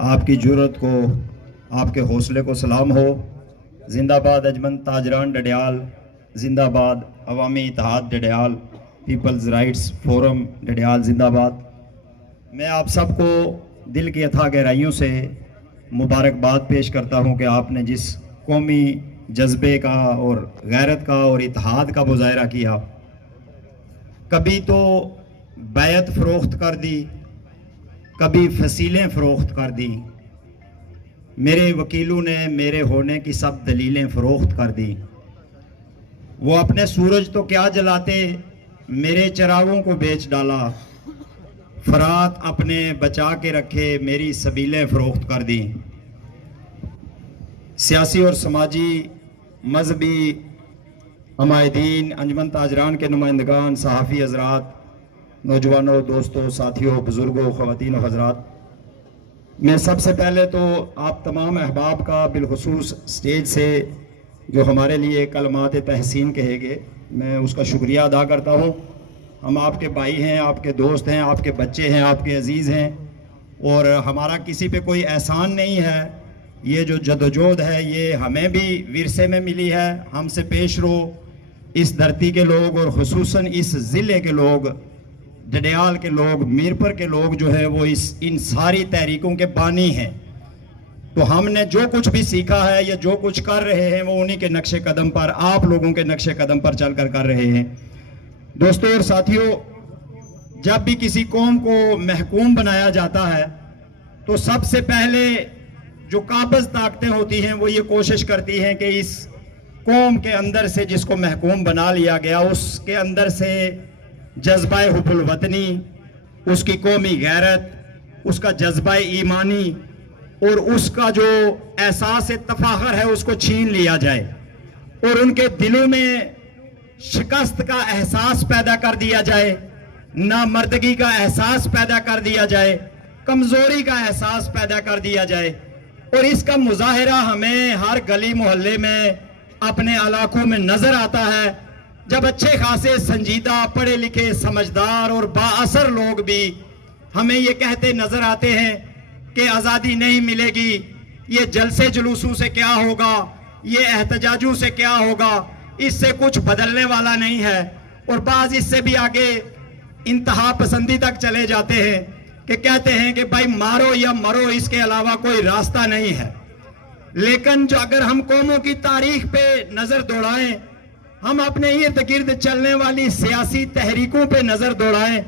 آپ کی جرأت کو، آپ کے حوصلے کو سلام ہو۔ زندہ باد انجمن تاجران ڈڈیال، زندہ باد عوامی اتحاد Dadyal, People's Rights Forum Dadyal زندہ باد۔ میں آپ سب کو دل کی اتھاہ گہرائیوں سے مبارکباد پیش کرتا ہوں کہ آپ نے جس قومی جذبے کا اور غیرت کا اور اتحاد کا مظاہرہ کیا، کبھی تو بیعت فروخت کر دی، کبھی فصیلیں فروخت کر دی، میرے وکیلوں نے میرے ہونے کی سب دلیلیں فروخت کر دی۔ وہ اپنے سورج تو کیا جلاتے، میرے چراغوں کو بیچ ڈالا، فرات اپنے بچا کے رکھے، میری سبیلیں فروخت کر دی۔ سیاسی اور سماجی مذہبی عمائدین، انجمن تاجران کے نمائندگان، صحافی حضرات، نوجوانوں، دوستوں، ساتھیوں، بزرگوں، خواتین و حضرات، میں سب سے پہلے تو آپ تمام احباب کا بالخصوص سٹیج سے جو ہمارے لیے کلمات تحسین کہے گے، میں اس کا شکریہ ادا کرتا ہوں۔ ہم آپ کے بھائی ہیں، آپ کے دوست ہیں، آپ کے بچے ہیں، آپ کے عزیز ہیں، اور ہمارا کسی پہ کوئی احسان نہیں ہے۔ یہ جو جدوجہد ہے یہ ہمیں بھی ورثے میں ملی ہے۔ ہم سے پیش رو اس دھرتی کے لوگ اور خصوصاً اس ضلع کے لوگ، ڈڈیال کے لوگ، میرپور کے لوگ جو ہے وہ ان ساری تحریکوں کے بانی ہیں۔ تو ہم نے جو کچھ بھی سیکھا ہے یا جو کچھ کر رہے ہیں وہ انہی کے نقش قدم پر، آپ لوگوں کے نقش قدم پر چل کر رہے ہیں۔ دوستوں اور ساتھیوں، جب بھی کسی قوم کو محکوم بنایا جاتا ہے تو سب سے پہلے جو قابض طاقتیں ہوتی ہیں وہ یہ کوشش کرتی ہیں کہ اس قوم کے اندر سے جس کو محکوم بنا لیا گیا، اس کے اندر سے جذبہ حب الوطنی، اس کی قومی غیرت، اس کا جذبہ ایمانی اور اس کا جو احساس تفاخر ہے اس کو چھین لیا جائے، اور ان کے دلوں میں شکست کا احساس پیدا کر دیا جائے، نامردگی کا احساس پیدا کر دیا جائے، کمزوری کا احساس پیدا کر دیا جائے۔ اور اس کا مظاہرہ ہمیں ہر گلی محلے میں اپنے علاقوں میں نظر آتا ہے، جب اچھے خاصے سنجیدہ، پڑھے لکھے، سمجھدار اور با اثر لوگ بھی ہمیں یہ کہتے نظر آتے ہیں کہ آزادی نہیں ملے گی، یہ جلسے جلوسوں سے کیا ہوگا، یہ احتجاجوں سے کیا ہوگا، اس سے کچھ بدلنے والا نہیں ہے۔ اور بعض اس سے بھی آگے انتہا پسندی تک چلے جاتے ہیں کہ کہتے ہیں کہ بھائی مارو یا مرو، اس کے علاوہ کوئی راستہ نہیں ہے۔ لیکن جو اگر ہم قوموں کی تاریخ پہ نظر دوڑائیں، ہم اپنے ارد گرد چلنے والی سیاسی تحریکوں پہ نظر دوڑائیں،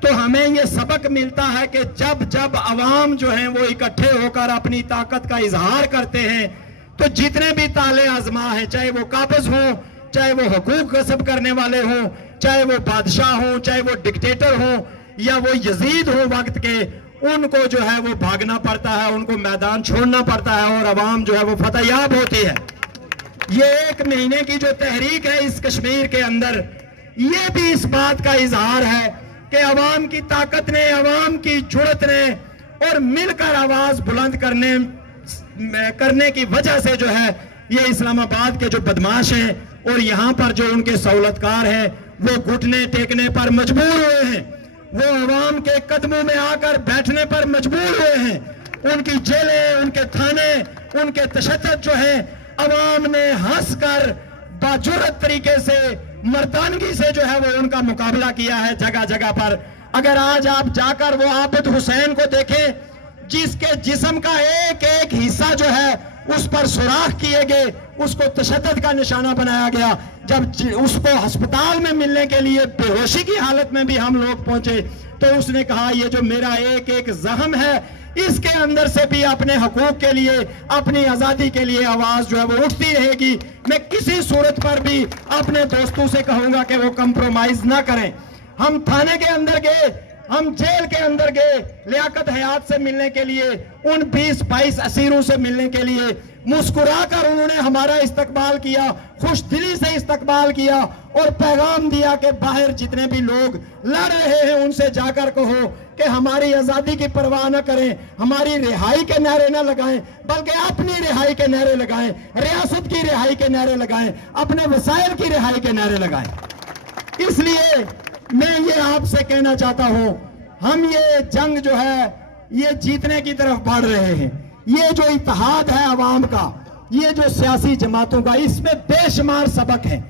تو ہمیں یہ سبق ملتا ہے کہ جب عوام جو ہیں وہ اکٹھے ہو کر اپنی طاقت کا اظہار کرتے ہیں تو جتنے بھی تالے آزما ہیں، چاہے وہ قابض ہوں، چاہے وہ حقوق غصب کرنے والے ہوں، چاہے وہ بادشاہ ہوں، چاہے وہ ڈکٹیٹر ہوں یا وہ یزید ہوں وقت کے، ان کو جو ہے وہ بھاگنا پڑتا ہے، ان کو میدان چھوڑنا پڑتا ہے اور عوام جو ہے وہ فتح یاب ہوتی ہے۔ یہ ایک مہینے کی جو تحریک ہے اس کشمیر کے اندر، یہ بھی اس بات کا اظہار ہے کہ عوام کی طاقت نے، عوام کی جرأت نے اور مل کر آواز بلند کرنے کی وجہ سے جو ہے یہ اسلام آباد کے جو بدماش ہیں اور یہاں پر جو ان کے سہولتکار ہیں وہ گھٹنے ٹیکنے پر مجبور ہوئے ہیں، وہ عوام کے قدموں میں آ کر بیٹھنے پر مجبور ہوئے ہیں۔ ان کی جیلیں، ان کے تھانے، ان کے تشدد جو ہے عوام نے ہنس کر باجرأت طریقے سے، مردانگی سے جو ہے وہ ان کا مقابلہ کیا ہے جگہ جگہ پر۔ اگر آج آپ جا کر وہ عابد حسین کو دیکھیں جس کے جسم کا ایک ایک حصہ جو ہے اس پر سوراخ کیے گئے، اس کو تشدد کا نشانہ بنایا گیا، جب اس کو ہسپتال میں ملنے کے لیے بے ہوشی کی حالت میں بھی ہم لوگ پہنچے تو اس نے کہا یہ جو میرا ایک ایک زخم ہے اس کے اندر سے بھی اپنے حقوق کے لیے، اپنی آزادی کے لیے آواز جو ہے وہ اٹھتی رہے گی۔ میں کسی صورت پر بھی اپنے دوستوں سے کہوں گا کہ وہ کمپرومائز نہ کریں۔ ہم تھانے کے اندر گئے، ہم جیل کے اندر گئے لیاقت حیات سے ملنے کے لیے، ان 20-22 اسیروں سے ملنے کے لیے، مسکرا کر انہوں نے ہمارا استقبال کیا، خوش دلی سے استقبال کیا اور پیغام دیا کہ باہر جتنے بھی لوگ لڑ رہے ہیں ان سے جا کر کہو کہ ہماری آزادی کی پرواہ نہ کریں، ہماری رہائی کے نعرے نہ لگائیں بلکہ اپنی رہائی کے نعرے لگائیں، ریاست کی رہائی کے نعرے لگائیں، اپنے وسائل کی رہائی کے نعرے لگائیں۔ اس لیے میں یہ آپ سے کہنا چاہتا ہوں، ہم یہ جنگ جو ہے یہ جیتنے کی طرف بڑھ رہے ہیں. یہ جو اتحاد ہے عوام کا, یہ جو سیاسی جماعتوں کا, اس میں بے شمار سبق ہے.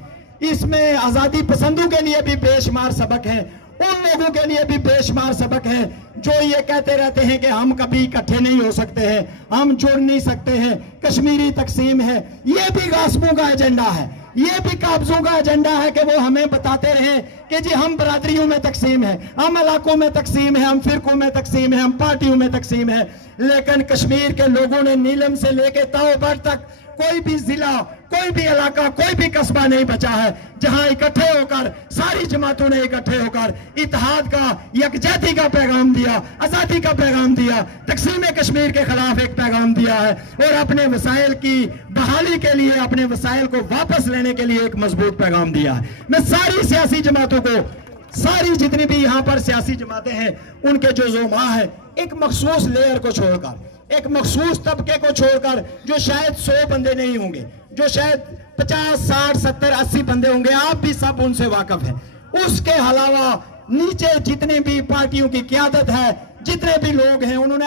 اس میں آزادی پسندوں کے لیے بھی بے شمار سبق ہے, ان لوگوں کے لیے بھی بے شمار سبق ہے جو یہ کہتے رہتے ہیں کہ ہم کبھی اکٹھے نہیں ہو سکتے ہیں, ہم جڑ نہیں سکتے ہیں, کشمیری تقسیم ہے. یہ بھی غاصبوں کا ایجنڈا ہے, یہ بھی قابضوں کا ایجنڈا ہے کہ وہ ہمیں بتاتے رہیں کہ جی ہم برادریوں میں تقسیم ہے, ہم علاقوں میں تقسیم ہے, ہم فرقوں میں تقسیم ہے, ہم پارٹیوں میں تقسیم ہے. لیکن کشمیر کے لوگوں نے نیلم سے لے کے تاؤبر تک کوئی بھی ضلع, کوئی بھی علاقہ, کوئی بھی قصبہ نہیں بچا ہے جہاں اکٹھے ہو کر ساری جماعتوں نے اکٹھے ہو کر اتحاد کا, یکجہتی کا پیغام دیا, آزادی کا پیغام دیا, تقسیم کشمیر کے خلاف ایک پیغام دیا ہے, اور اپنے وسائل کی بحالی کے لیے, اپنے وسائل کو واپس لینے کے لیے ایک مضبوط پیغام دیا ہے. میں ساری سیاسی جماعتوں کو, ساری جتنی بھی یہاں پر سیاسی جماعتیں ہیں, ان کے جو زعماء ہیں, ایک مخصوص لیئر کو چھوڑ کر, ایک مخصوص طبقے کو چھوڑ کر, جو شاید 100 بندے نہیں ہوں گے, جو شاید 50, 60, 70, 80 بندے ہوں گے, آپ بھی سب ان سے واقف ہیں. اس کے علاوہ نیچے جتنی بھی پارٹیوں کی قیادت ہے, جتنے بھی لوگ ہیں, انہوں نے